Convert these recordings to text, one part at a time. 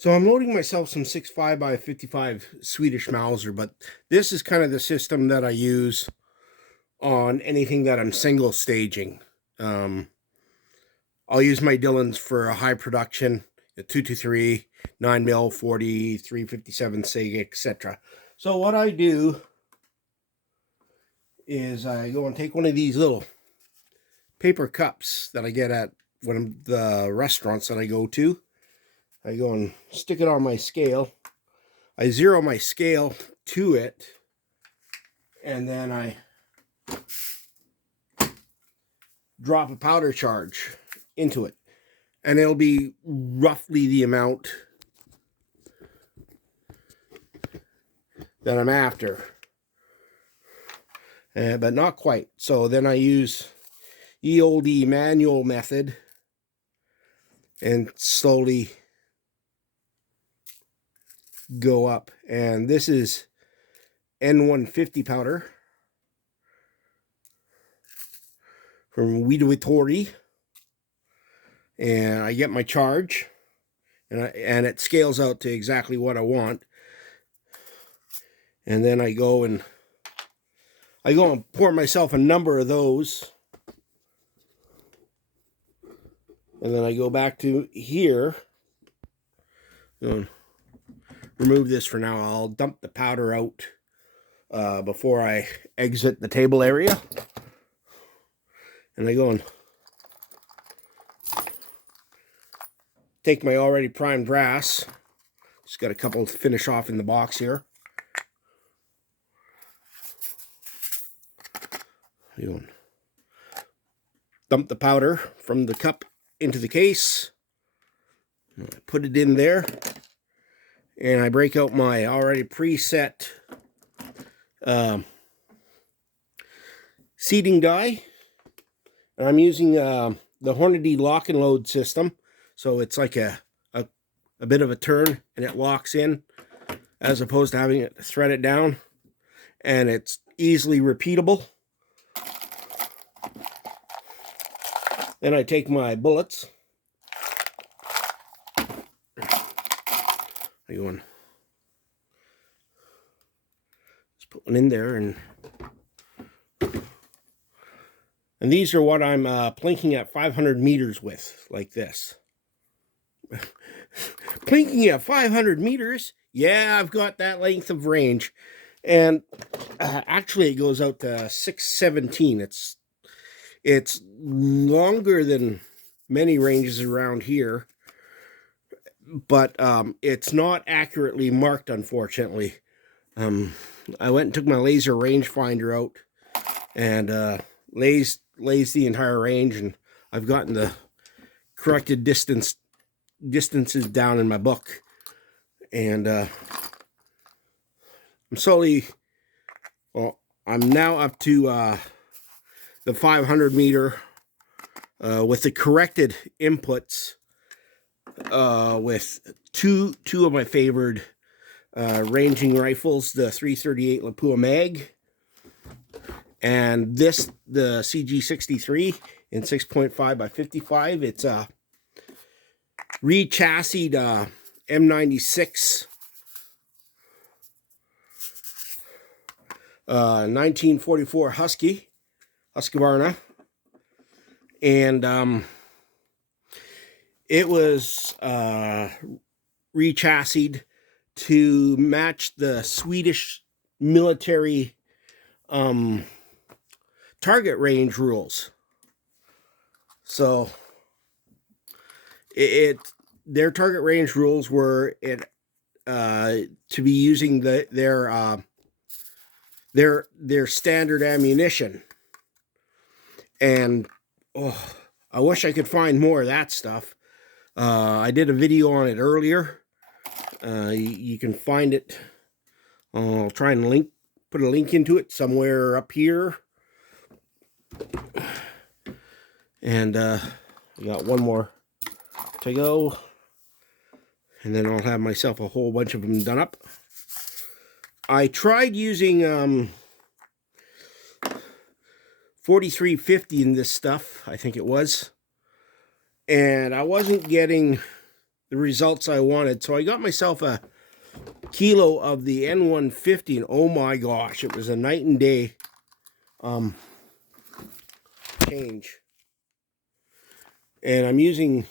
So I'm loading myself some 6.5 by 55 Swedish Mauser, but this is kind of the system that I use on anything that I'm single staging. I'll use my Dillons for a high production, a 223, 9mm, 40, 357 SIG, etc. So what I do is I go and take one of these little paper cups that I get at one of the restaurants that I go to. I go and stick it on my scale. I zero my scale to it, and then I drop a powder charge into it. And it'll be roughly the amount that I'm after. But not quite. So then I use the old manual method and slowly go up. And this is N150 powder from VV N150, and I get my charge, and it scales out to exactly what I want. And then I go and pour myself a number of those, and then I go back to here. Remove this for now. I'll dump the powder out before I exit the table area. And I go and take my already primed brass. Just got a couple to finish off in the box here. Dump the powder from the cup into the case. Put it in there. And I break out my already preset seating die. And I'm using the Hornady lock and load system. So it's like a bit of a turn and it locks in, as opposed to having it thread it down. And it's easily repeatable. Then I take my bullets. I go and just put one in there, and these are what I'm plinking at 500 meters with, like this. Plinking at 500 meters? Yeah, I've got that length of range. And actually it goes out to 617. It's longer than many ranges around here, but it's not accurately marked, unfortunately. I went and took my laser rangefinder out and lased the entire range, and I've gotten the corrected distances down in my book. And I'm now up to the 500 meter with the corrected inputs, with two of my favored ranging rifles, the 338 Lapua mag, and the CG63 in 6.5 by 55. It's a re-chassied M96 1944 Husqvarna, and it was re-chassied to match the Swedish military target range rules. So their target range rules were to be using their standard ammunition. And I wish I could find more of that stuff. I did a video on it earlier. You can find it. I'll try and put a link into it somewhere up here. And I got one more to go, and then I'll have myself a whole bunch of them done up. I tried using 4350 in this stuff, I think it was, and I wasn't getting the results I wanted. So I got myself a kilo of the N150, and oh my gosh, it was a night and day change. And I'm using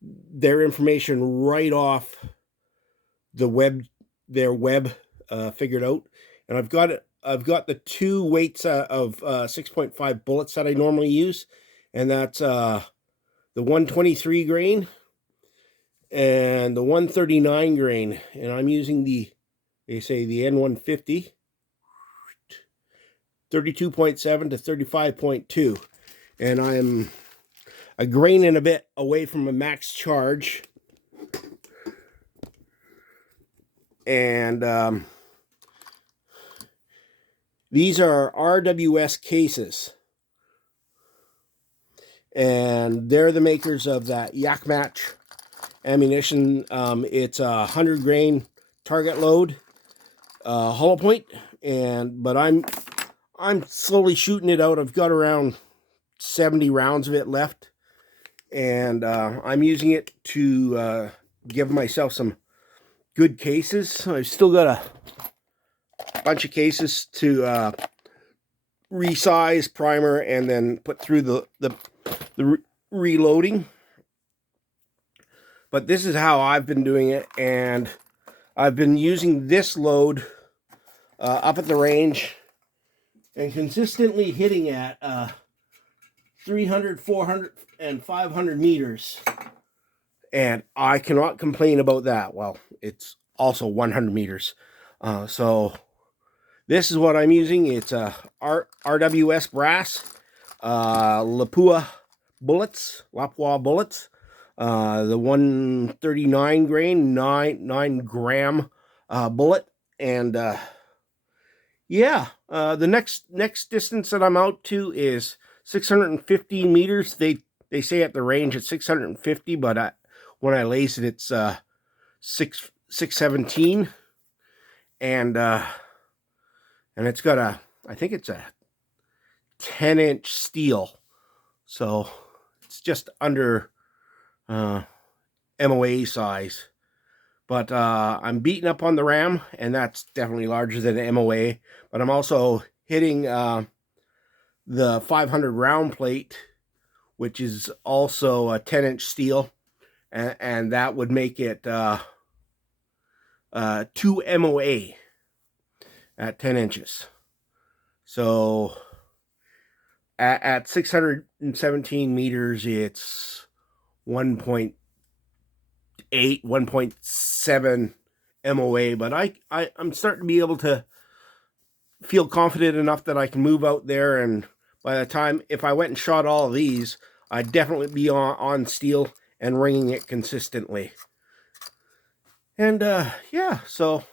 their information right off the web, their web figured out. And I've got the two weights of 6.5 bullets that I normally use, and that's the 123 grain and the 139 grain. And I'm using they say the N150, 32.7 to 35.2. And I'm a grain and a bit away from a max charge. And these are RWS cases. And they're the makers of that Yak Match ammunition. It's a 100 grain target load, hollow point, but I'm slowly shooting it out. I've got around 70 rounds of it left, and I'm using it to give myself some good cases. I've still got a bunch of cases to resize, primer, and then put through the reloading. But this is how I've been doing it, and I've been using this load up at the range and consistently hitting at 300, 400, and 500 meters. And I cannot complain about that. Well, it's also 100 meters. So this is what I'm using. It's a RWS brass, Lapua bullets, the 139 grain, 9 gram bullet. And yeah, the next distance that I'm out to is 650 meters. They say at the range it's 650, but when I lace it, it's 617, and it's got I think it's a 10-inch steel, so it's just under MOA size. But I'm beating up on the ram, and that's definitely larger than the MOA. But I'm also hitting the 500 round plate, which is also a 10-inch steel, and that would make it 2 MOA at 10 inches. So at 617 meters, it's 1.8, 1.7 MOA, but I'm starting to be able to feel confident enough that I can move out there, and by the time, if I went and shot all of these, I'd definitely be on steel and ringing it consistently. And yeah, so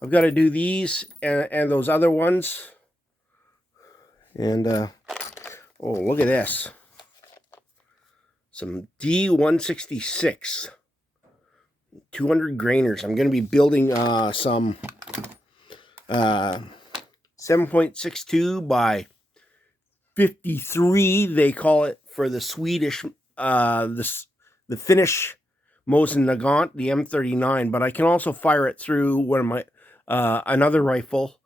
I've got to do these and those other ones. And oh, look at this. Some D166 200 grainers. I'm going to be building some 7.62 by 53, they call it, for the Swedish, the Finnish Mosin Nagant, the M39. But I can also fire it through one of my another rifle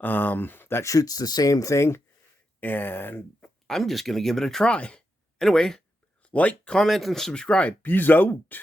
that shoots the same thing, and I'm just going to give it a try. Anyway, like, comment, and subscribe. Peace out.